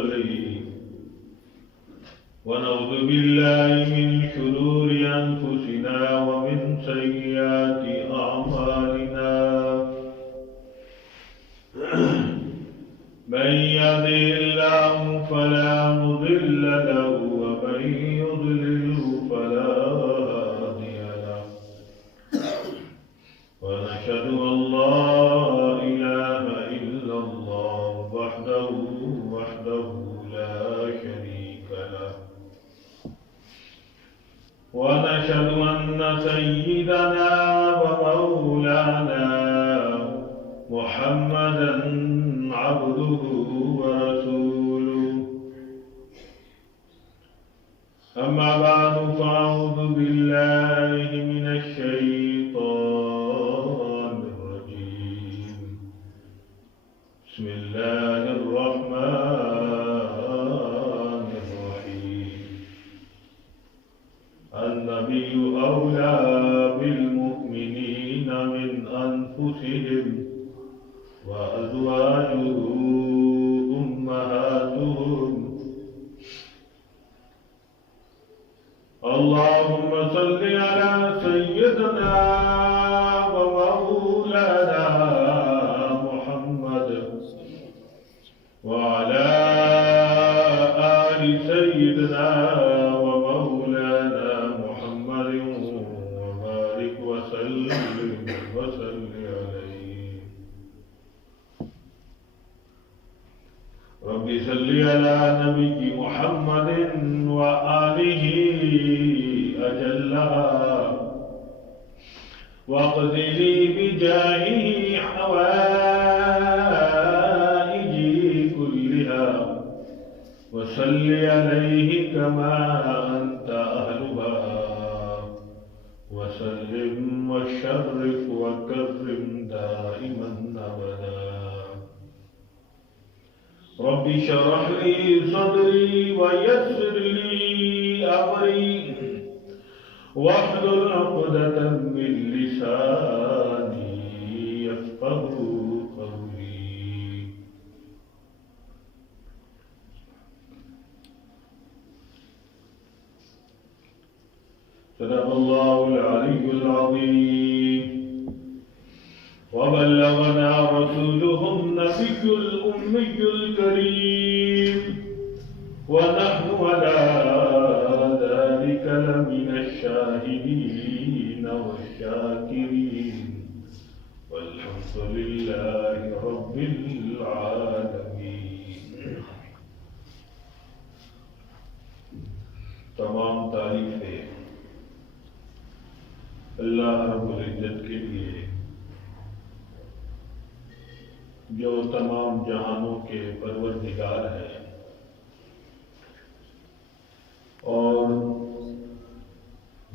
المرسلين ونعوذ بالله من شرور أنفسنا ومن سيئات أعمالنا من يهده الله فلا مضل له ومن يضلله فلا هادي له ونشهد أن لا إله إلا الله وحده لا شريك له ونشهد أن سيدنا ومولانا محمدا عبده ورسوله أما بعد فأعوذ بالله من الشيطان الرجيم بسم الله الرحمن الرحيم النبي أولى بالمؤمنين من أنفسهم وأزواجه أمهاتهم اللهم صل على سيدنا ومولانا محمد وعلى آل سيدنا ومولانا محمد وبارك وسلم عليه رب صل على نبي محمد وآله أجلها واقض لي بجاهه حوائجي كلها وصل عليه كما أنت أهلها وسلم وشرف وكرم دائما أبدا رب اشرح لي صدري ويسر لي أمري واحلل عقدة من لساني يفقه قولي صدق الله العلي العظيم وبلغنا رسوله النبي الأمي الكريم ونحن على ذلك لمن الشاهدين والشاكرين والحمد لله رب العالمين تمام تعریفیں اللہ رب العزت کے لیے جو تمام جہانوں کے پروردگار ہیں اور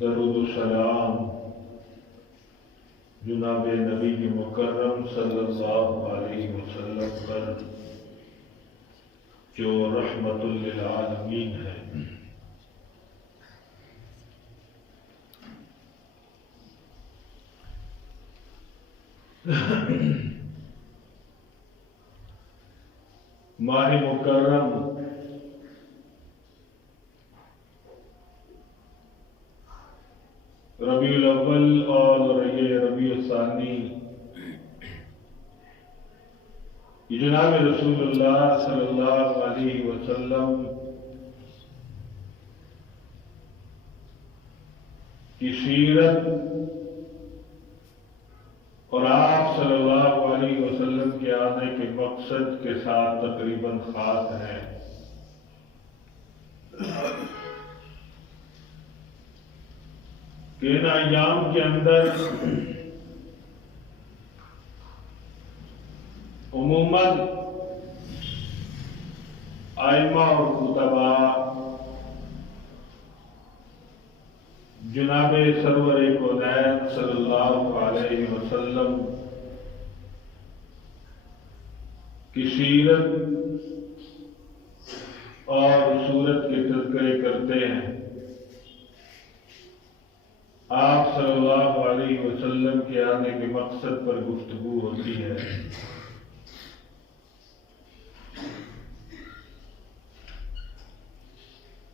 درود و سلام جناب نبی مکرم صلی اللہ علیہ وسلم پر جو رحمت للعالمین ہے ماہ مکرم ربیع الاول اور ربیع الثانی جناب رسول اللہ صلی اللہ علیہ وسلم کی سیرت اور آپ صلی اللہ علیہ وسلم کے آنے کے مقصد کے ساتھ تقریباً خاص ہیں کہ ان ایام کے اندر عموماً ائمہ اور خطباء جناب سرور کونین صلی اللہ علیہ وسلم کی سیرت اور صورت کے تذکرے کرتے ہیں آپ صلی اللہ علیہ وسلم کے آنے کے مقصد پر گفتگو ہوتی ہے۔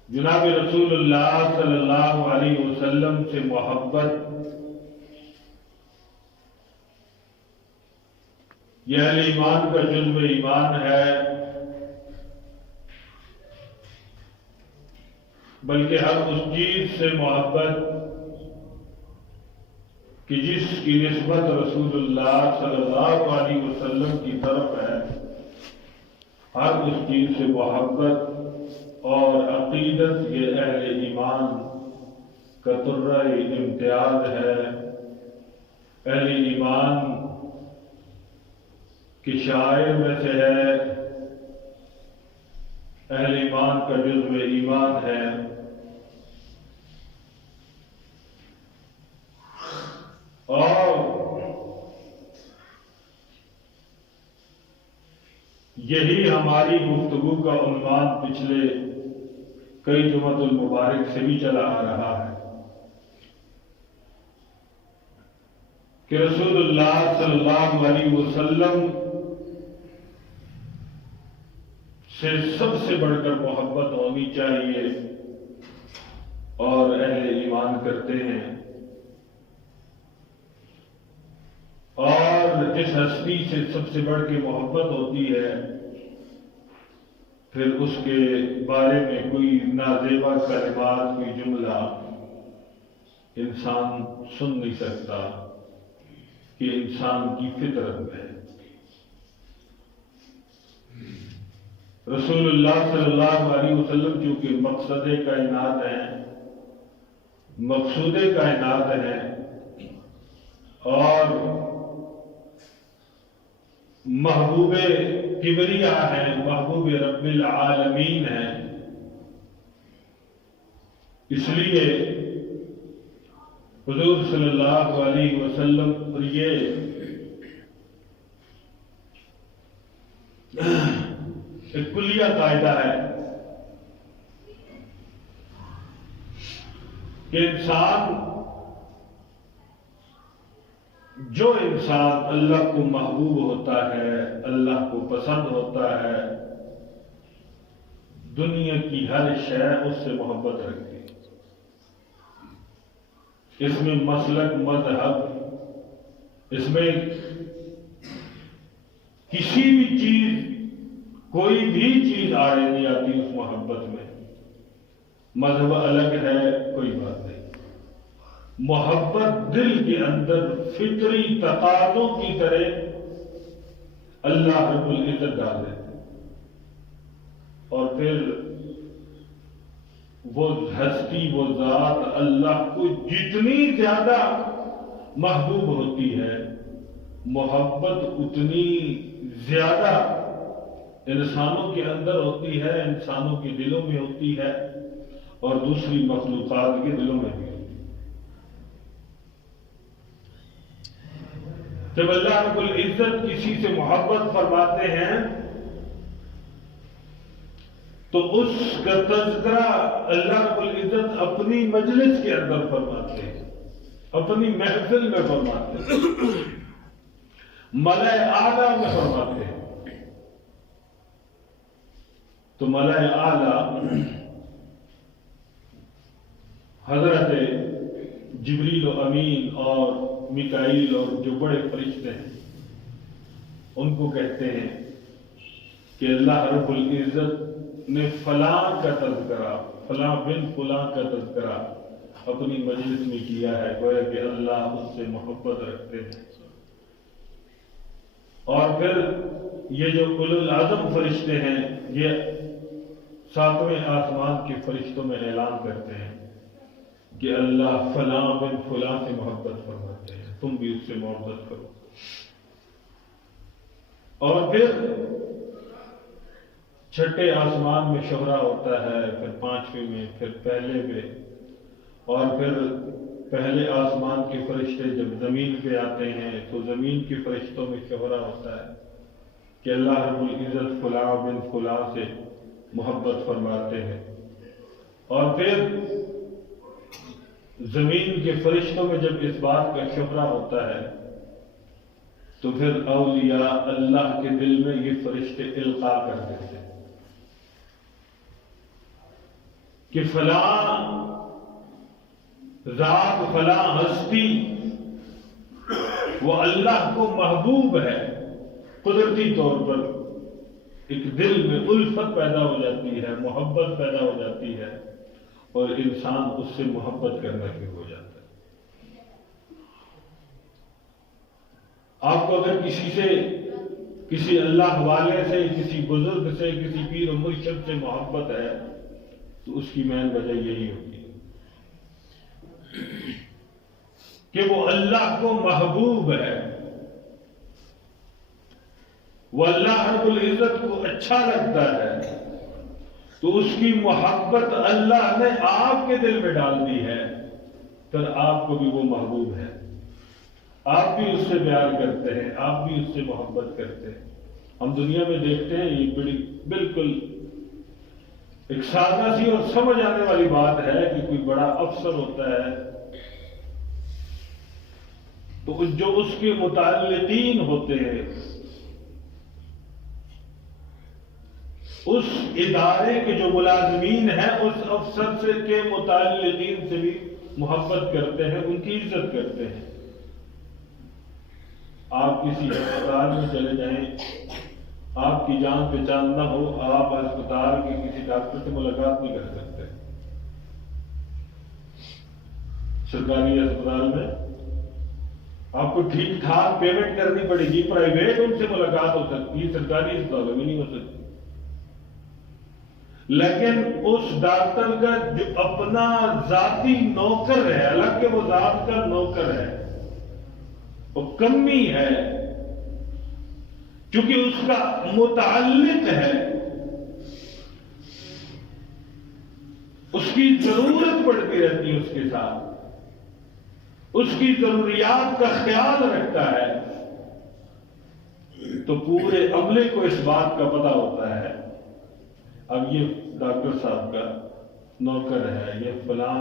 جناب رسول اللہ صلی اللہ علیہ وسلم سے محبت یہ اہل ایمان کا جزو ایمان ہے، بلکہ ہر اس چیز سے محبت کہ جس کی نسبت رسول اللہ صلی اللہ علیہ وسلم کی طرف ہے، ہر اس چیز سے محبت اور عقیدت یہ اہل ایمان کا طرہ امتیاز ہے، اہل ایمان کی شعائر میں سے ہے، اہل ایمان کا جزو ایمان ہے۔ اور یہی ہماری گفتگو کا عنوان پچھلے کئی جمعۃ المبارک سے بھی چلا آ رہا ہے کہ رسول اللہ صلی اللہ علیہ وسلم سے سب سے بڑھ کر محبت ہونی چاہیے، اور اہل ایمان کرتے ہیں۔ اور جس ہستی سے سب سے بڑھ کے محبت ہوتی ہے، پھر اس کے بارے میں کوئی نازیبا کلمات، کوئی جملہ انسان سن نہیں سکتا کہ انسان کی فطرت میں ہے۔ رسول اللہ صلی اللہ علیہ وسلم چونکہ مقصد کائنات ہیں، مقصود کائنات ہیں، اور محبوب کبریا ہیں، محبوب رب العالمین ہیں، اس لیے حضور صلی اللہ علیہ وسلم پر یہ ایک کلیہ قاعدہ ہے کہ جو انسان اللہ کو محبوب ہوتا ہے، اللہ کو پسند ہوتا ہے، دنیا کی ہر شے اس سے محبت رکھتی ہے۔ اس میں مسلک، مذہب، اس میں کسی بھی چیز، کوئی بھی چیز آڑے نہیں آتی اس محبت میں۔ مذہب الگ ہے، کوئی بات نہیں، محبت دل کے اندر فطری تقاضوں کی طرح اللہ رب العزت ڈال دیتے ہیں، اور پھر وہ ہستی، وہ ذات اللہ کو جتنی زیادہ محبوب ہوتی ہے، محبت اتنی زیادہ انسانوں کے اندر ہوتی ہے، انسانوں کے دلوں میں ہوتی ہے، اور دوسری مخلوقات کے دلوں میں بھی ہوتی ہے۔ جب اللہ رب العزت کسی سے محبت فرماتے ہیں تو اس کا تذکرہ اللہ رب العزت اپنی مجلس کے اندر فرماتے ہیں، اپنی محفل میں فرماتے ہیں، ملأ اعلیٰ میں فرماتے ہیں۔ تو ملأ اعلیٰ حضرت جبریل و امین اور میکائیل اور جو بڑے فرشتے ہیں ان کو کہتے ہیں کہ اللہ رب العزت نے فلاں کا تذکرہ، فلاں بن فلاں کا تذکرہ اپنی مجلس میں کیا ہے، گویا کہ اللہ اس سے محبت رکھتے ہیں۔ اور پھر یہ جو اولو العزم فرشتے ہیں، یہ 7ویں آسمان کے فرشتوں میں اعلان کرتے ہیں کہ اللہ فلاں بن فلاں سے محبت فرماتے ہیں، تم بھی اس سے محبت کرو۔ اور پھر 6ٹھے آسمان میں شہرا ہوتا ہے، پھر 5ویں میں، پھر پہلے میں، اور پھر پہلے آسمان کے فرشتے جب زمین پہ آتے ہیں تو زمین کے فرشتوں میں شہرا ہوتا ہے کہ اللہ رب العزت فلاں بن فلاں سے محبت فرماتے ہیں۔ اور پھر زمین کے فرشتوں میں جب اس بات کا شہرا ہوتا ہے تو پھر اولیاء اللہ کے دل میں یہ فرشتے القاء کر دیتے ہیں کہ فلاں ذات فلاں ہستی وہ اللہ کو محبوب ہے، قدرتی طور پر ایک دل میں الفت پیدا ہو جاتی ہے، محبت پیدا ہو جاتی ہے، اور انسان اس سے محبت کرنا شروع ہو جاتا ہے۔ آپ کو اگر کسی اللہ والے سے، کسی بزرگ سے، کسی پیر و مرشد سے محبت ہے تو اس کی مین وجہ یہی ہوتی ہے کہ وہ اللہ کو محبوب ہے، وہ اللہ رب العزت کو اچھا لگتا ہے، تو اس کی محبت اللہ نے آپ کے دل میں ڈال دی ہے، پھر آپ کو بھی وہ محبوب ہے، آپ بھی اس سے پیار کرتے ہیں، آپ بھی اس سے محبت کرتے ہیں۔ ہم دنیا میں دیکھتے ہیں، یہ بڑی بالکل ایک سادہ سی اور سمجھ آنے والی بات ہے کہ کوئی بڑا افسر ہوتا ہے تو جو اس کے متعلقین ہوتے ہیں، اس ادارے کے جو ملازمین ہیں اس افسر سے کے متعلقین سے بھی محبت کرتے ہیں، ان کی عزت کرتے ہیں۔ آپ کسی ہسپتال میں چلے جائیں، آپ کی جان پہچان نہ ہو، آپ ہسپتال کے کسی ڈاکٹر سے ملاقات نہیں کر سکتے۔ سرکاری ہسپتال میں آپ کو ٹھیک ٹھاک پیمنٹ کرنی پڑے گی، پرائیویٹ ان سے ملاقات ہو سکتی ہے، سرکاری ہسپتالوں میں نہیں ہو سکتی۔ لیکن اس ڈاکٹر کا جو اپنا ذاتی نوکر ہے، الگ وہ ذات کا نوکر ہے، وہ کمی ہے، کیونکہ اس کا متعلق ہے، اس کی ضرورت پڑتی رہتی ہے، اس کے ساتھ اس کی ضروریات کا خیال رکھتا ہے، تو پورے عملے کو اس بات کا پتہ ہوتا ہے اب یہ ڈاکٹر صاحب کا نوکر ہے، یہ فلاں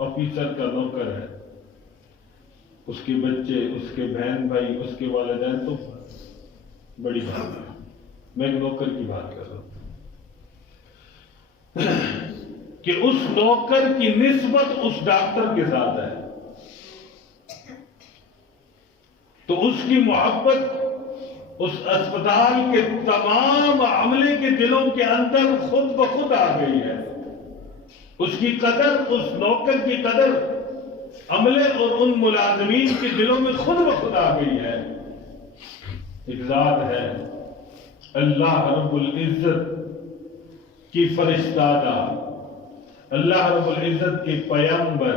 آفیسر کا نوکر ہے، اس کے بچے، اس کے بہن بھائی، اس کے والدین تو بڑی بات ہے، میں ایک نوکر کی بات کر رہا ہوں کہ اس نوکر کی نسبت اس ڈاکٹر کے ساتھ ہے، تو اس کی محبت اس اسپتال کے تمام عملے کے دلوں کے اندر خود بخود آ گئی ہے، اس کی قدر، اس نوکر کی قدر عملے اور ان ملازمین کے دلوں میں خود بخود آ گئی ہے۔ ایک ذات ہے اللہ رب العزت کی فرشتادہ، اللہ رب العزت کے پیغمبر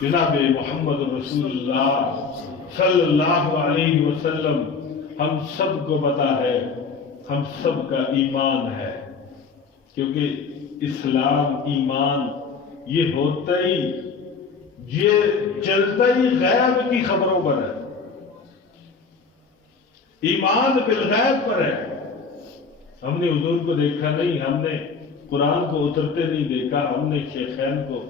جناب محمد رسول اللہ صلی اللہ علیہ وسلم، ہم سب کو پتا ہے، ہم سب کا ایمان ہے، کیونکہ اسلام ایمان یہ ہوتا ہی، یہ چلتا ہی غیب کی خبروں پر ہے، ایمان بالغیب پر ہے۔ ہم نے حضور کو دیکھا نہیں، ہم نے قرآن کو اترتے نہیں دیکھا، ہم نے شیخین کو،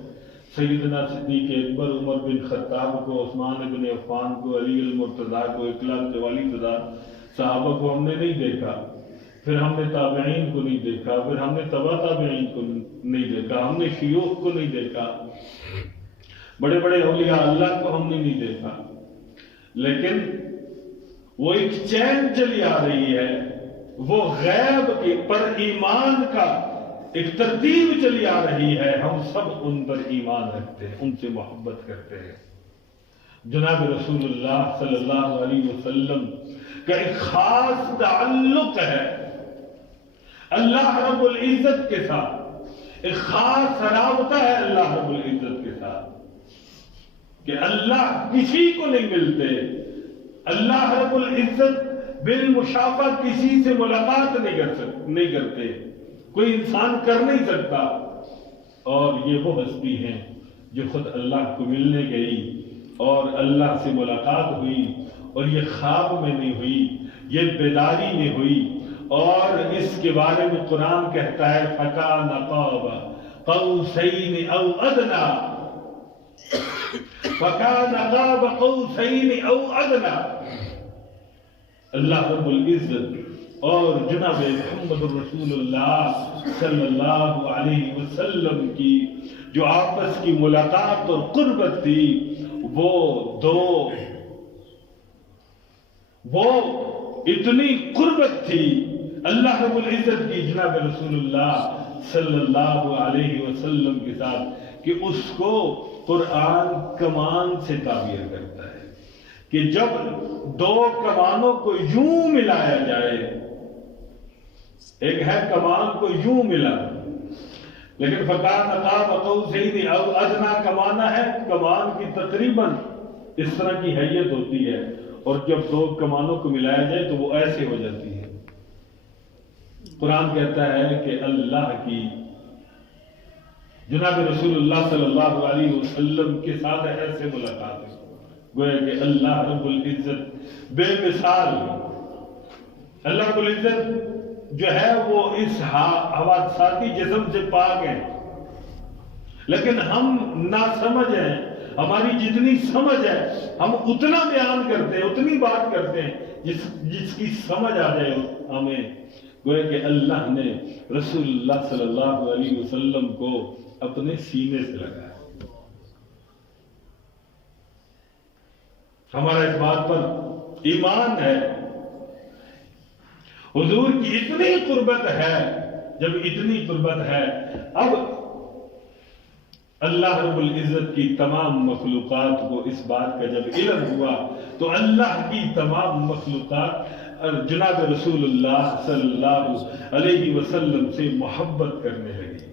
سیدنا صدیق اکبر، عمر بن خطاب کو، عثمان بن عفان کو، علی المرتضیٰ کو، 1,44,000 صحابہ کو ہم نے نہیں دیکھا، پھر ہم نے تابعین کو نہیں دیکھا، پھر ہم نے تبع تابعین کو نہیں دیکھا، ہم نے شیوخ کو نہیں دیکھا، بڑے بڑے اولیاء اللہ کو ہم نے نہیں دیکھا، لیکن وہ ایک چین چلی آ رہی ہے، وہ غیب کے پر ایمان کا ایک ترتیب چلی آ رہی ہے، ہم سب ان پر ایمان رکھتے ہیں، ان سے محبت کرتے ہیں۔ جناب رسول اللہ صلی اللہ علیہ وسلم کا ایک خاص تعلق ہے اللہ رب العزت کے ساتھ، ایک خاص رابطہ ہے اللہ رب العزت کے ساتھ، کہ اللہ کسی کو نہیں ملتے، اللہ رب العزت بالمشافہ کسی سے ملاقات نہیں کرتے، کوئی انسان کر نہیں سکتا، اور یہ وہ ہستی ہیں جو خود اللہ کو ملنے گئی اور اللہ سے ملاقات ہوئی، اور یہ خواب میں نہیں ہوئی، یہ بیداری میں ہوئی، اور اس کے بارے میں قرآن کہتا ہے فَكَانَ قَابَ قَوْسَيْنِ أَوْ أَدْنَىٰ، فَكَانَ قَابَ قَوْسَيْنِ أَوْ أَدْنَىٰ۔ اللہ رب العزت اور جناب محمد رسول اللہ صلی اللہ علیہ وسلم کی جو آپس کی ملاقات اور قربت تھی، وہ اتنی قربت تھی اللہ رب العزت کی جناب رسول اللہ صلی اللہ علیہ وسلم کے ساتھ کہ اس کو قرآن کمان سے تعبیر کرتا ہے کہ جب دو کمانوں کو یوں ملایا جائے، ایک ہے کمان کو یوں ملا، لیکن فکان قاب قوسین او ادنی کمانہ ہے، کمان کی تقریباً اس طرح کی حیت ہوتی ہے، اور جب دو کمانوں کو ملایا جائے تو وہ ایسے ہو جاتی ہے۔ قرآن کہتا ہے کہ اللہ کی جناب رسول اللہ صلی اللہ علیہ وسلم کے ساتھ ایسے ملاقات ہے، گویا کہ اللہ رب العزت بے مثال، اللہ رب العزت جو ہے وہ اس حوادثاتی جسم سے پاک ہے، لیکن ہم ناسمجھ ہیں، ہماری جتنی سمجھ ہے ہم اتنا بیان کرتے ہیں، اتنی بات کرتے ہیں جس کی سمجھ آ جائے ہمیں، گویا کہ اللہ نے رسول اللہ صلی اللہ علیہ وسلم کو اپنے سینے سے لگایا۔ ہمارا اس بات پر ایمان ہے، حضور کی اتنی قربت ہے، جب اتنی قربت ہے، اب اللہ رب العزت کی تمام مخلوقات کو اس بات کا جب علم ہوا تو اللہ کی تمام مخلوقات جناب رسول اللہ صلی اللہ علیہ وسلم سے محبت کرنے لگی۔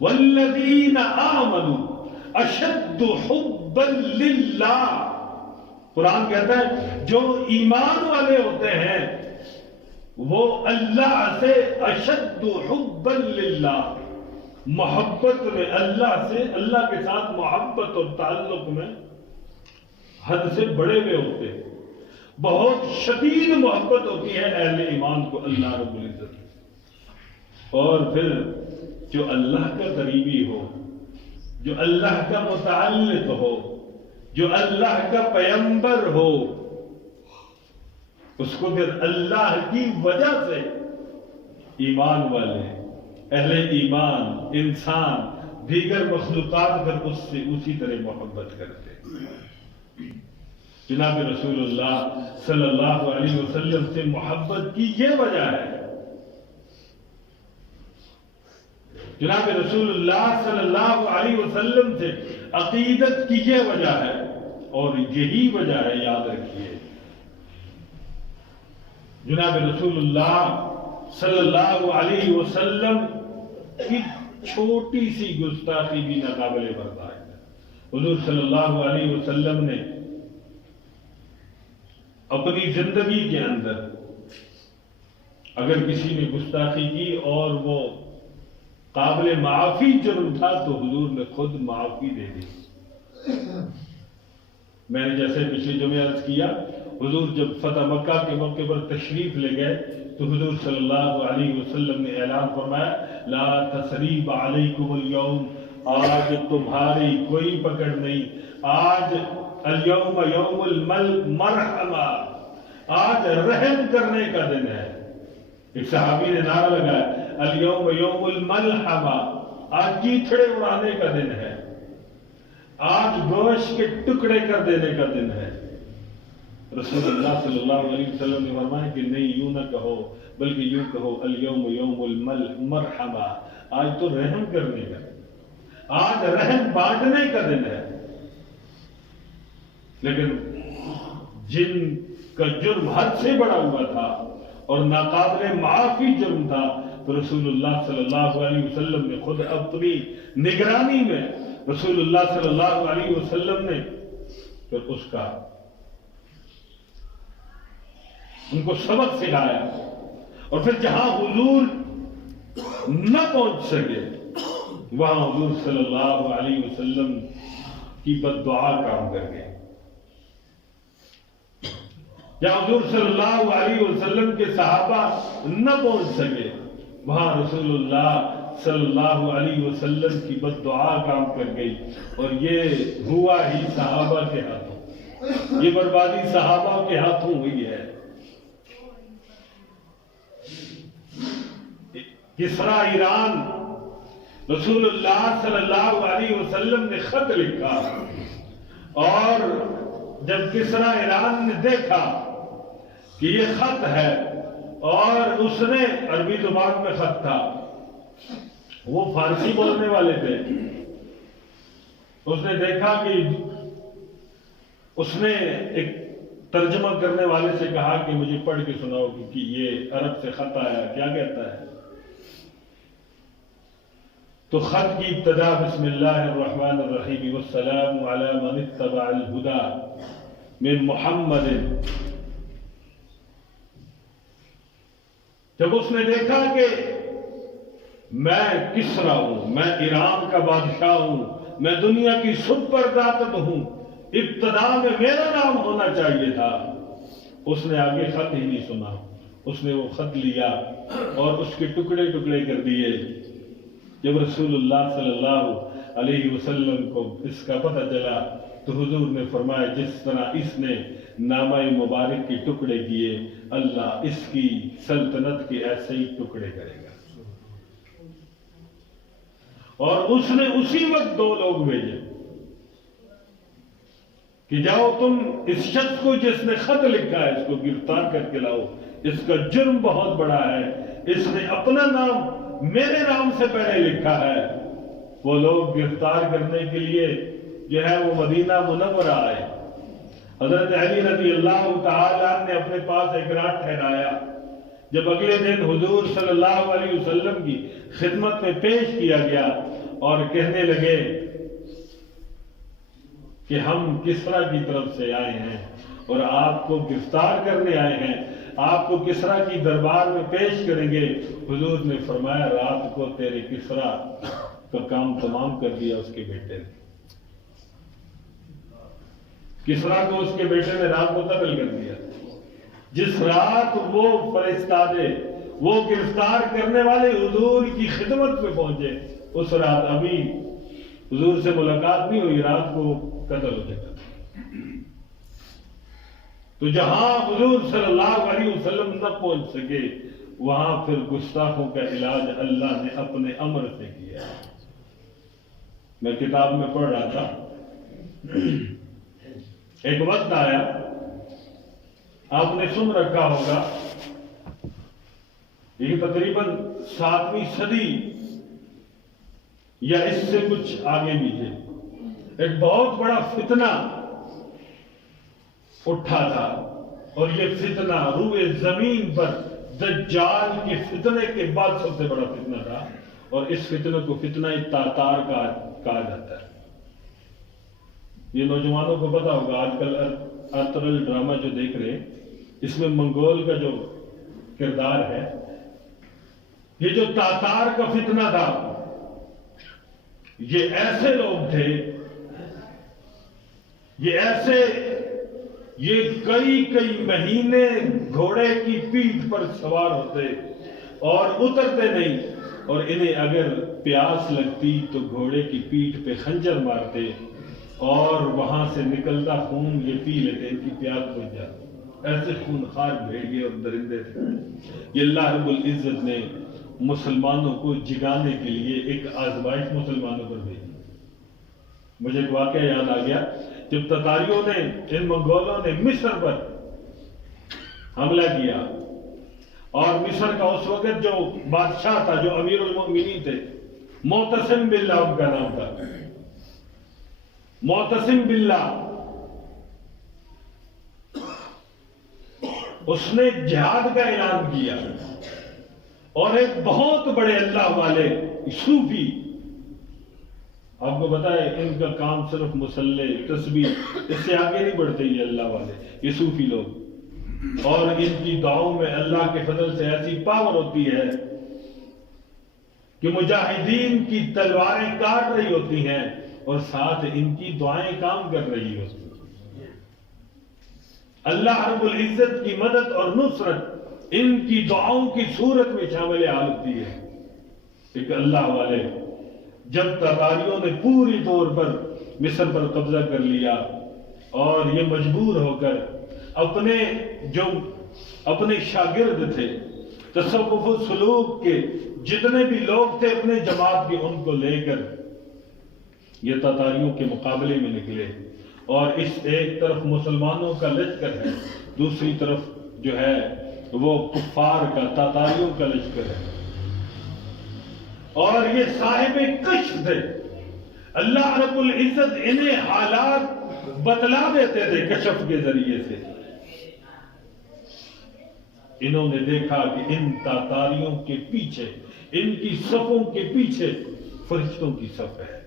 والذین آمنوا اشد حبا للہ، قرآن کہتا ہے جو ایمان والے ہوتے ہیں وہ اللہ سے اشد حبا للہ، محبت میں اللہ سے، اللہ کے ساتھ محبت اور تعلق میں حد سے بڑے ہوئے ہوتے ہیں، بہت شدید محبت ہوتی ہے اہل ایمان کو اللہ رب العزت۔ اور پھر جو اللہ کا قریبی ہو، جو اللہ کا متعلق ہو، جو اللہ کا پیغمبر ہو، اس کو پھر اللہ کی وجہ سے ایمان والے، اہل ایمان، انسان، دیگر مخلوقات پر اس سے اسی طرح محبت کرتے ہیں۔ جناب رسول اللہ صلی اللہ علیہ وسلم سے محبت کی یہ وجہ ہے، جناب رسول اللہ صلی اللہ علیہ وسلم سے عقیدت کی یہ وجہ ہے، اور یہی وجہ ہے، یاد رکھیے، جناب رسول اللہ صلی اللہ علیہ وسلم کی چھوٹی سی گستاخی بھی ناقابل برداشت ہے۔ حضور صلی اللہ علیہ وسلم نے اپنی زندگی کے اندر اگر کسی نے گستاخی کی اور وہ قابل معافی جرم تھا تو حضور نے خود معافی دے دی۔ میں نے جیسے پچھلے جمعے عرض کیا، حضور جب فتح مکہ کے موقع پر تشریف لے گئے تو حضور صلی اللہ علیہ وسلم نے اعلان فرمایا، لا تثریب علیکم اليوم، آج تمہاری کوئی پکڑ نہیں، آج اليوم یوم المرحمہ، آج رحم کرنے کا دن ہے۔ ایک صحابی نے نعرہ لگایا، اليوم یوم الملحمہ، آج چیتھڑے اڑانے کا دن ہے، آج گوشت کے ٹکڑے کر دینے کا دن ہے۔ رسول اللہ صلی اللہ علیہ وسلم نے فرمایا کہ نہیں، یوں نہ کہو، بلکہ یوں کہو اليوم یوم المرحمہ، آج تو رحم کرنے کا، آج رحم بانٹنے کا دن ہے۔ لیکن جن کا جرم حد سے بڑا ہوا تھا اور ناقابل معافی جرم تھا، تو رسول اللہ صلی اللہ علیہ وسلم نے خود اپنی نگرانی میں، رسول اللہ صلی اللہ علیہ وسلم نے پھر اس کا ان کو سبق سکھایا، اور پھر جہاں حضور نہ پہنچ سکے وہاں حضور صلی اللہ علیہ وسلم کی بد دعا کام کر گئے۔ جہاں حضور صلی اللہ علیہ وسلم کے صحابہ نہ پہنچ سکے وہاں رسول اللہ صلی اللہ علیہ وسلم کی بد دعا کام کر گئی، اور یہ ہوا ہی صحابہ کے ہاتھوں۔ یہ بربادی صحابہ کے ہاتھوں ہوئی ہے۔ کسریٰ ایران، رسول اللہ صلی اللہ علیہ وسلم نے خط لکھا، اور جب کسریٰ ایران نے دیکھا کہ یہ خط ہے، اور اس نے عربی زبان میں خط تھا، وہ فارسی بولنے والے تھے، اس نے دیکھا کہ اس نے ایک ترجمہ کرنے والے سے کہا کہ مجھے پڑھ کے سناؤ کہ یہ عرب سے خط آیا کیا کہتا ہے۔ تو خط کی ابتدا بسم اللہ الرحمن الرحیم والسلام علی من اتبع الہدی من محمد۔ جب اس نے دیکھا کہ میں کسریٰ ہوں، میں ایران کا بادشاہ ہوں، میں دنیا کی سپر طاقت ہوں، ابتدا میں میرا نام ہونا چاہیے تھا، اس نے آگے خط ہی نہیں سنا، اس نے وہ خط لیا اور اس کے ٹکڑے ٹکڑے کر دیے۔ جب رسول اللہ صلی اللہ علیہ وسلم کو اس کا پتہ چلا تو حضور نے فرمایا جس طرح اس نے نامہ مبارک کے ٹکڑے کیے، اللہ اس کی سلطنت کے ایسے ہی ٹکڑے کرے گا۔ اور اس نے اسی وقت دو لوگ بھیجے کہ جاؤ تم اس شخص کو جس نے خط لکھا ہے اس کو گرفتار کر کے لاؤ، اس کا جرم بہت بڑا ہے، اس نے اپنا نام میرے نام سے پہلے لکھا ہے۔ وہ لوگ گرفتار کرنے کے لیے جو ہے وہ مدینہ منورہ آئے۔ حضرت علی رضی اللہ تعالیٰ نے اپنے پاس ایک رات ٹھہرایا۔ جب اگلے دن حضور صلی اللہ علیہ وسلم کی خدمت میں پیش کیا گیا اور کہنے لگے کہ ہم کسریٰ کی طرف سے آئے ہیں اور آپ کو گرفتار کرنے آئے ہیں، آپ کو کسریٰ کی دربار میں پیش کریں گے۔ حضور نے فرمایا رات کو تیرے کسریٰ کا کام تمام کر دیا اس کے بیٹے نے۔ کسریٰ کو اس کے بیٹے نے رات کو قتل کر دیا۔ جس رات وہ فرشتادے، وہ گرفتار کرنے والے حضور کی خدمت میں پہنچے، اس رات ابھی حضور سے ملاقات نہیں ہوئی، رات کو قتل ہو جاتا۔ تو جہاں حضور صلی اللہ علیہ وسلم نہ پہنچ سکے وہاں پھر گستاخوں کا علاج اللہ نے اپنے امر سے کیا۔ میں کتاب میں پڑھ رہا تھا، ایک وقت آیا، آپ نے سن رکھا ہوگا، یہ تقریباً 7ویں صدی یا اس سے کچھ آگے پیچھے ایک بہت بڑا فتنہ اٹھا تھا، اور یہ فتنہ روئے زمین پر دجال کے فتنے کے بعد سب سے بڑا فتنہ تھا، اور اس فتنہ کو فتنہ تاتار کہا جاتا ہے۔ یہ نوجوانوں کو پتا ہوگا، آج کل ارطغرل ڈرامہ جو دیکھ رہے اس میں منگول کا جو کردار ہے، یہ جو تاتار کا فتنہ تھا، یہ ایسے لوگ تھے، یہ کئی مہینے گھوڑے کی پیٹھ پر سوار ہوتے اور اترتے نہیں، اور انہیں اگر پیاس لگتی تو گھوڑے کی پیٹھ پہ خنجر مارتے اور وہاں سے نکلتا خون یہ پی لیتے، ان کی پیاس بجھ جاتی۔ ایسے خونخوار بھیڑیے اور درندے تھے۔ یہ اللہ رب العزت نے مسلمانوں کو جگانے کے لیے ایک آزمائش مسلمانوں پر بھیجی۔ مجھے ایک واقعہ یاد آ گیا، جب تتاریوں نے، ان منگولوں نے مصر پر حملہ کیا، اور مصر کا اس وقت جو بادشاہ تھا، جو امیر المؤمنین تھے، معتصم باللہ ان کا نام تھا، معتصم باللہ، اس نے جہاد کا اعلان کیا، اور ایک بہت بڑے اللہ والے صوفی، آپ کو بتائے ان کا کام صرف مصلی، تسبیح، اس سے آگے نہیں بڑھتے یہ اللہ والے، یہ صوفی لوگ، اور ان کی دعاؤں میں اللہ کے فضل سے ایسی پاور ہوتی ہے کہ مجاہدین کی تلواریں کاٹ رہی ہوتی ہیں اور ساتھ ان کی دعائیں کام کر رہی ہوتی ہیں۔ اللہ رب العزت کی مدد اور نصرت ان کی دعاؤں کی صورت میں شامل حال ہوتی ہے۔ ایک اللہ والے جب تتاریوں نے پوری طور پر مصر پر قبضہ کر لیا اور یہ مجبور ہو کر اپنے شاگرد تھے تصوف و سلوک کے جتنے بھی لوگ تھے اپنے جماعت کی، ان کو لے کر یہ تاتاریوں کے مقابلے میں نکلے. اور اس ایک طرف مسلمانوں کا لشکر ہے، دوسری طرف جو ہے وہ کفار کا، تاتاریوں کا لشکر ہے. اور یہ صاحب کشف تھے. اللہ رب العزت انہیں حالات بتلا دیتے تھے کشف کے ذریعے سے. انہوں نے دیکھا کہ ان تاتاریوں کے پیچھے، ان کی صفوں کے پیچھے فرشتوں کی صف ہے،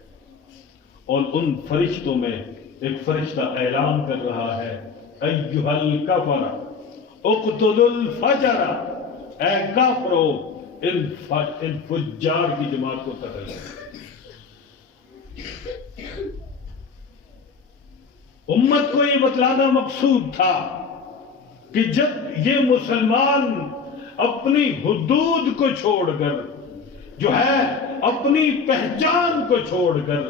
اور ان فرشتوں میں ایک فرشتہ اعلان کر رہا ہے، ایھا الکفر اقتلوا الفجر، اے کافرو ان فجار کی جماعت کو قتل کرو. امت کو یہ بتلانا مقصود تھا کہ جب یہ مسلمان اپنی حدود کو چھوڑ کر، جو ہے اپنی پہچان کو چھوڑ کر،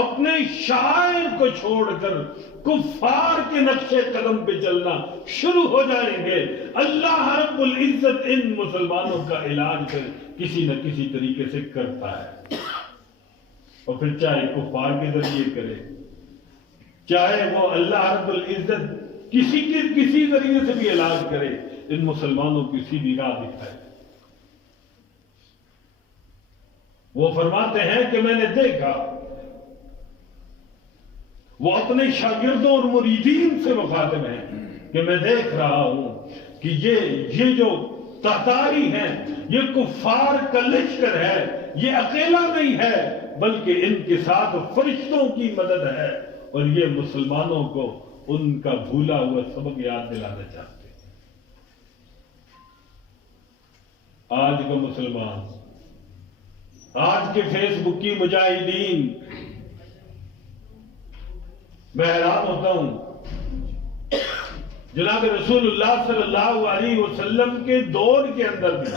اپنے شاعر کو چھوڑ کر کفار کے نقشے قدم پہ چلنا شروع ہو جائیں گے، اللہ رب العزت ان مسلمانوں کا علاج پھر کسی نہ کسی طریقے سے کرتا ہے. اور پھر چاہے کفار کے ذریعے کرے، چاہے وہ اللہ رب العزت کسی ذریعے سے بھی علاج کرے، ان مسلمانوں کی سیدھی راہ دکھائے. وہ فرماتے ہیں کہ میں نے دیکھا، وہ اپنے شاگردوں اور مریدین سے مخاطب ہیں کہ میں دیکھ رہا ہوں کہ یہ جو تاتاری ہیں، یہ کفار کا لشکر ہے، یہ اکیلا نہیں ہے بلکہ ان کے ساتھ فرشتوں کی مدد ہے، اور یہ مسلمانوں کو ان کا بھولا ہوا سبق یاد دلانا چاہتے ہیں. آج کا مسلمان، آج کے فیس بک کی مجاہدین، میں حیران ہوتا ہوں. جناب رسول اللہ صلی اللہ علیہ وسلم کے دور کے اندر بھی،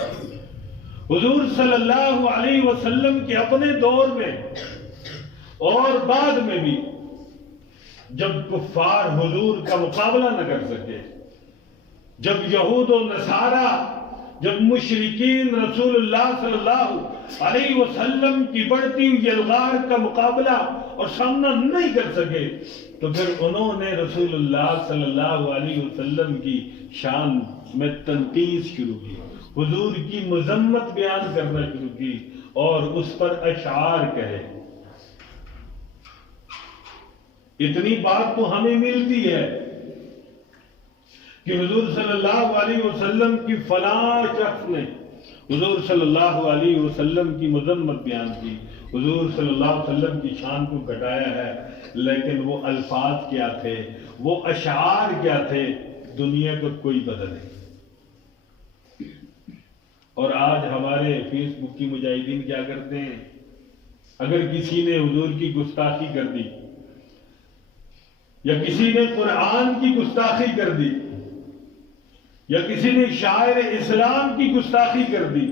حضور صلی اللہ علیہ وسلم کے اپنے دور میں اور بعد میں بھی، جب کفار حضور کا مقابلہ نہ کر سکے، جب یہود و نصارہ، جب مشرکین رسول اللہ صلی اللہ علیہ وسلم کی بڑھتی ہوئی یلغار کا مقابلہ اور سامنا نہیں کر سکے، تو پھر انہوں نے رسول اللہ صلی اللہ علیہ وسلم کی شان میں تنقید شروع کی، حضور کی مذمت بیان کرنا شروع کی، اور اس پر اشعار کہے. اتنی بات تو ہمیں ملتی ہے کہ حضور صلی اللہ علیہ وسلم کی فلاں شخص نے حضور صلی اللہ علیہ وسلم کی مذمت بیان کی، حضور صلی اللہ علیہ وسلم کی شان کو گھٹایا ہے، لیکن وہ الفاظ کیا تھے، وہ اشعار کیا تھے، دنیا کو کوئی پتہ نہیں. اور آج ہمارے فیس بک کی مجاہدین کیا کرتے ہیں؟ اگر کسی نے حضور کی گستاخی کر دی، یا کسی نے قرآن کی گستاخی کر دی، یا کسی نے شاعر اسلام کی گستاخی کر دی،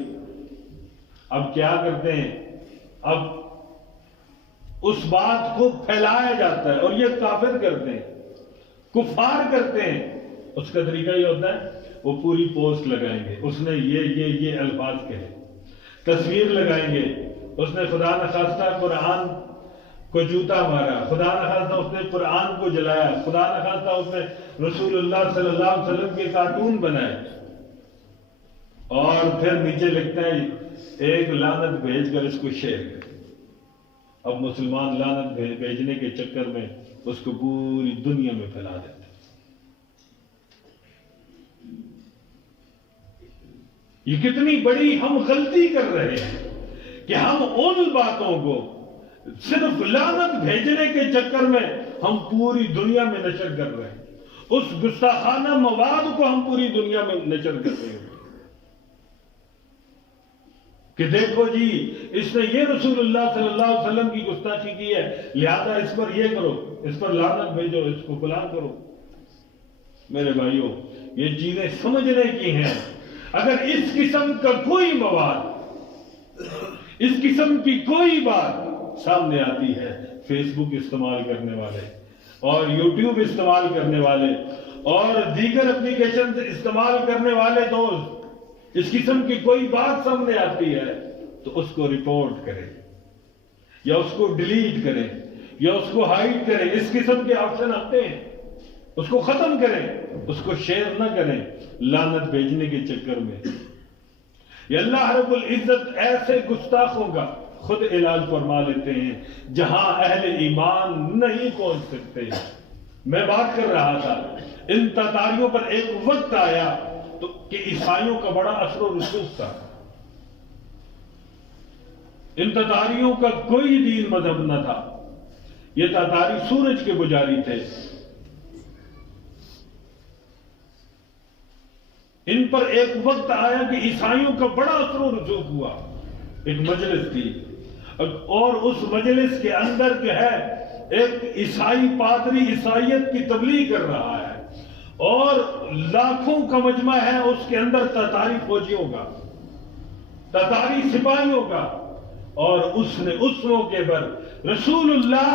اب کیا کرتے ہیں؟ اب اس بات کو پھیلایا جاتا ہے، اور یہ کافر کرتے ہیں، کفار کرتے ہیں. اس کا طریقہ یہ ہوتا ہے، وہ پوری پوسٹ لگائیں گے، اس نے یہ الفاظ کہے، تصویر لگائیں گے، اس نے خدا نخواستہ قرآن کو جوتا مارا، خدا نخواستہ اس نے قرآن کو جلایا، خدا نخواستہ اس نے رسول اللہ صلی اللہ علیہ وسلم کے کارٹون بنائے، اور پھر نیچے لکھتا ہے ایک لعنت بھیج کر اس کو شیئر کر. اب مسلمان لعنت بھیجنے کے چکر میں اس کو پوری دنیا میں پھیلا دیتے. یہ کتنی بڑی ہم غلطی کر رہے ہیں کہ ہم ان باتوں کو صرف لعنت بھیجنے کے چکر میں ہم پوری دنیا میں نشر کر رہے ہیں، اس گستاخانہ مواد کو ہم پوری دنیا میں نشر کر رہے ہیں کہ دیکھو جی اس نے یہ رسول اللہ صلی اللہ علیہ وسلم کی گستاخی کی ہے، لہذا اس پر یہ کرو، اس پر لعنت بھیجو، اس کو فلاں کرو. میرے بھائیوں، یہ چیزیں سمجھنے کی ہیں. اگر اس قسم کا کوئی مواد، اس قسم کی کوئی بات سامنے آتی ہے، فیس بک استعمال کرنے والے اور یوٹیوب استعمال کرنے والے اور دیگر اپلیکیشن استعمال کرنے والے دوست اس قسم کی کوئی بات سامنے آتی ہے تو اس کو رپورٹ کریں یا اس کو ڈیلیٹ کریں یا اس کو ہائڈ کریں. اس قسم کے آپشن آتے ہیں, اس کو ختم کریں, اس کو شیئر نہ کریں لعنت بھیجنے کے چکر میں. یہ اللہ رب العزت ایسے گستاخوں کا خود علاج فرما لیتے ہیں جہاں اہل ایمان نہیں پہنچ سکتے. میں بات کر رہا تھا ان تاتاریوں پر ایک وقت آیا تو کہ عیسائیوں کا بڑا اثر و رسوخ تھا. ان تاتاریوں کا کوئی دین مذہب نہ تھا. یہ تاتاری سورج کے پجاری تھے. ان پر ایک وقت آیا کہ عیسائیوں کا بڑا اثر و رسوخ ہوا. ایک مجلس تھی اور اس مجلس کے اندر جو ہے ایک عیسائی پادری عیسائیت کی تبلیغ کر رہا ہے اور لاکھوں کا مجمع ہے اس کے اندر تاتاری فوجیوں کا, تاتاری سپاہیوں کا. اور اس نے اس موقع پر رسول اللہ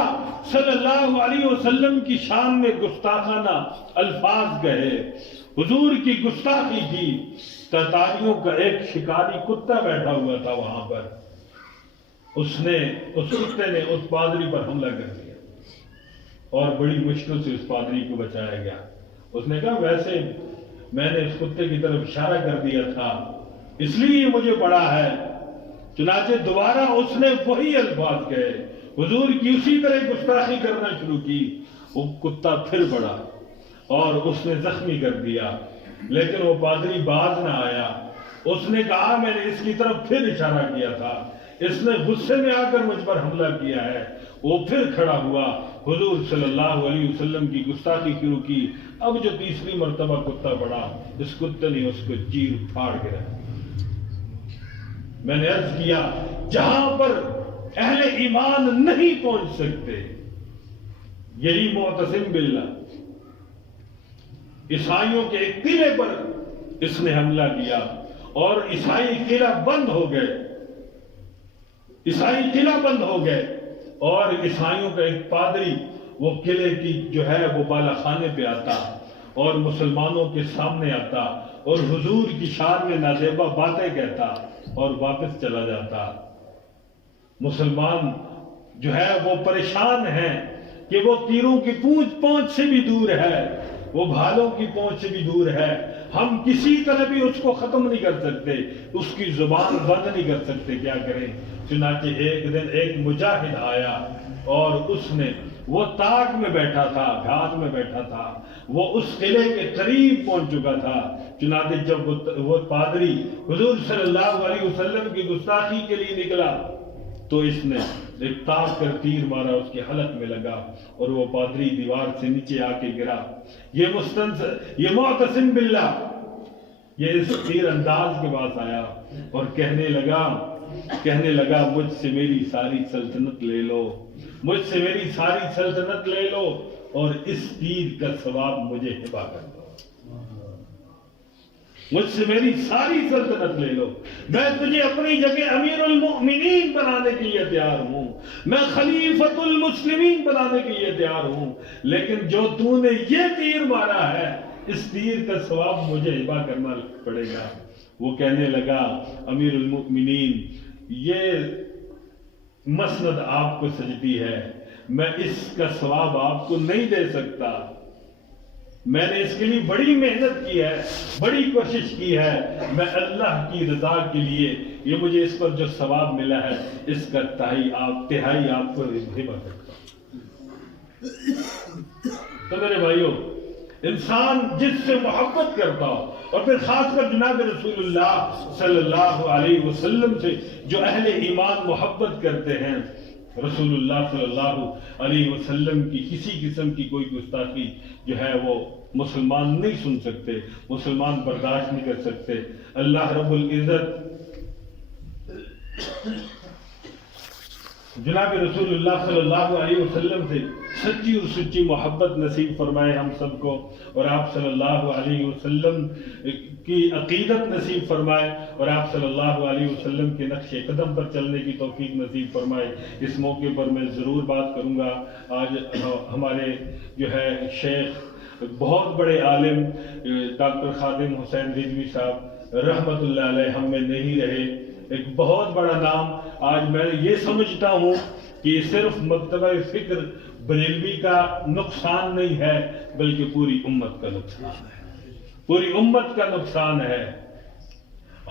صلی اللہ علیہ وسلم کی شان میں گستاخانہ الفاظ کہے, حضور کی گستاخی کی. تاتاریوں کا ایک شکاری کتا بیٹھا ہوا تھا وہاں پر, اس کتے نے اس پادری پر حملہ کر دیا اور بڑی مشکل سے اس پادری کو بچایا گیا. اس نے کہا ویسے میں نے اس کتے کی طرف اشارہ کر دیا تھا اس لیے یہ مجھے پڑا ہے. چنانچہ دوبارہ اس نے وہی الفاظ کہے, حضور کی اسی طرح گستاخی کرنا شروع کی. وہ کتا پھر بڑھا اور اس نے زخمی کر دیا, لیکن وہ پادری باز نہ آیا. اس نے کہا میں نے اس کی طرف پھر اشارہ کیا تھا, اس نے غصے میں آ کر مجھ پر حملہ کیا ہے. وہ پھر کھڑا ہوا, حضور صلی اللہ علیہ وسلم کی گستاخی شروع کی. اب جو تیسری مرتبہ کتا بڑھا, اس کتے نے اس کو چیر پھاڑ کے رکھا. میں نے عرض کیا جہاں پر اہل ایمان نہیں پہنچ سکتے, یہی معتصم باللہ عیسائیوں کے ایک قلعے پر اس نے حملہ کیا اور عیسائی قلعہ بند ہو گئے. عیسائی قلعہ بند ہو گئے اور عیسائیوں کا ایک پادری وہ قلعے کی جو ہے وہ بالا خانے پہ آتا اور مسلمانوں کے سامنے آتا اور حضور کی شان میں نازیبہ باتیں کہتا اور واپس چلا جاتا. مسلمان جو ہے وہ پریشان ہیں کہ وہ تیروں کی پونچھ سے بھی دور ہے, وہ بھالوں کی پونچھ سے بھی دور ہے. ہم کسی طرح بھی اس کو ختم نہیں کر سکتے, اس کی زبان بند نہیں کر سکتے. کیا کریں؟ چنانچہ ایک دن ایک مجاہد آیا اور اس نے وہ تاک میں بیٹھا تھا, گھاٹ میں بیٹھا تھا, وہ اس قلعے کے قریب پہنچ چکا تھا. چنانچہ جب وہ پادری حضور صلی اللہ علیہ وسلم کی گستاخی کے لیے نکلا تو اس نے ایک تاک کر تیر مارا, اس کے حلق میں لگا اور وہ پادری دیوار سے نیچے آ کے گرا. یہ معتصم باللہ یہ اس تیر انداز کے پاس آیا اور کہنے لگا مجھ سے میری ساری سلطنت لے لو, مجھ سے میری ساری سلطنت لے لو اور اس تیر کا ثواب مجھے ہبہ کر دو. مجھ سے میری ساری سلطنت لے لو, میں تجھے اپنی جگہ امیر المؤمنین بنانے کے لیے تیار ہوں, میں خلیفۃ المسلمین بنانے کے لیے تیار ہوں, لیکن جو تو نے یہ تیر مارا ہے اس تیر کا ثواب مجھے ہبہ کرنا پڑے گا. وہ کہنے لگا امیر المؤمنین یہ مسند آپ کو سجدی ہے, میں اس کا ثواب آپ کو نہیں دے سکتا. میں نے اس کے لیے بڑی محنت کی ہے, بڑی کوشش کی ہے, میں اللہ کی رضا کے لیے یہ مجھے اس پر جو ثواب ملا ہے اس کا تہائی آپ کو ہبہ کرتا ہوں. تو میرے بھائیوں, انسان جس سے محبت کرتا ہو اور پھر خاص کر جناب رسول اللہ صلی اللہ علیہ وسلم سے جو اہل ایمان محبت کرتے ہیں, رسول اللہ صلی اللہ علیہ وسلم کی کسی قسم کی کوئی گستاخی جو ہے وہ مسلمان نہیں سن سکتے, مسلمان برداشت نہیں کر سکتے. اللہ رب العزت جناب رسول اللہ صلی اللہ علیہ وسلم سے سچی اور سچی محبت نصیب فرمائے ہم سب کو، اور آپ صلی اللہ علیہ وسلم کی عقیدت نصیب فرمائے، اور آپ صلی اللہ علیہ وسلم کے نقش قدم پر چلنے کی توفیق نصیب فرمائے۔ اس موقع پر میں ضرور بات کروں گا، آج ہمارے جو ہے شیخ بہت بڑے عالم ڈاکٹر خادم حسین رضوی صاحب رحمت اللہ علیہ ہم میں نہیں رہے، ایک بہت بڑا نام۔ آج میں یہ سمجھتا ہوں کہ صرف مکتبہ فکر بریلوی کا نقصان نہیں ہے، بلکہ پوری امت کا نقصان ہے، پوری امت کا نقصان ہے۔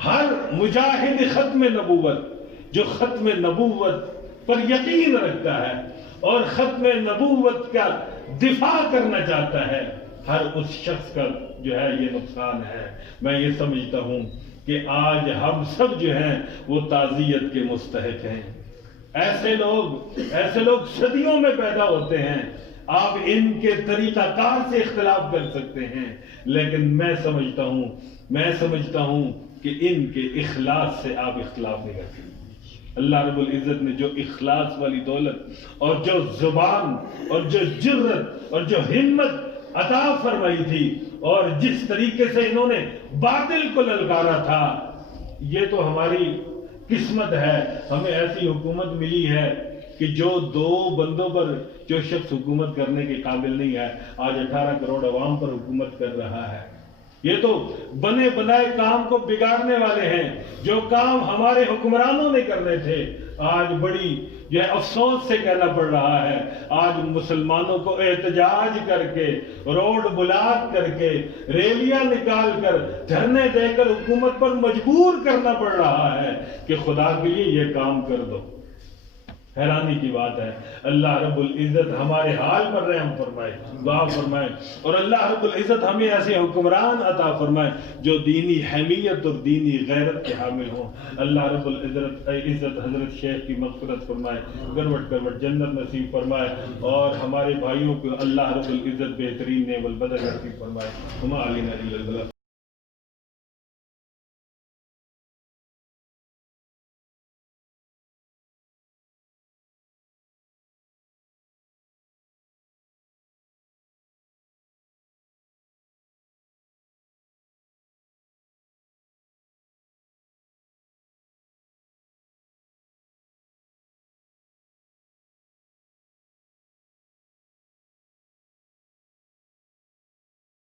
ہر مجاہد ختم نبوت جو ختم نبوت پر یقین رکھتا ہے اور ختم نبوت کا دفاع کرنا چاہتا ہے، ہر اس شخص کا جو ہے یہ نقصان ہے۔ میں یہ سمجھتا ہوں کہ آج ہم سب جو ہیں وہ تعزیت کے مستحق ہیں۔ ایسے لوگ صدیوں میں پیدا ہوتے ہیں، آپ ان کے طریقہ کار سے اختلاف کر سکتے ہیں، لیکن میں سمجھتا ہوں کہ ان کے اخلاص سے آپ اختلاف نہیں کر سکتے۔ اللہ رب العزت نے جو اخلاص والی دولت اور جو زبان اور جو جرت اور جو ہمت عطا فرمائی تھی، اور جس طریقے سے انہوں نے باطل کو للکارا تھا، یہ تو ہماری قسمت ہے۔ ہمیں ایسی حکومت ملی ہے کہ جو دو بندوں پر جو شخص حکومت کرنے کے قابل نہیں ہے، آج 18 کروڑ عوام پر حکومت کر رہا ہے۔ یہ تو بنے بنائے کام کو بگاڑنے والے ہیں، جو کام ہمارے حکمرانوں نے کرنے تھے۔ آج بڑی جو ہے افسوس سے کہنا پڑ رہا ہے، آج مسلمانوں کو احتجاج کر کے، روڈ بلاک کر کے، ریلیاں نکال کر، دھرنے دے کر حکومت پر مجبور کرنا پڑ رہا ہے کہ خدا کے لیے یہ کام کر دو۔ حیرانی کی بات ہے۔ اللہ رب العزت ہمارے حال پر رحم فرمائے، دعا فرمائے، اور اللہ رب العزت ہمیں ایسے حکمران عطا فرمائے جو دینی حمیت اور دینی غیرت کے حامل ہوں۔ اللہ رب العزت حضرت شیخ کی مغفرت فرمائے، کروٹ کروٹ جنت نصیب فرمائے، اور ہمارے بھائیوں کو اللہ رب العزت بہترین نعم البدل نصیب فرمائے۔ ہما علینا الا البلاغ۔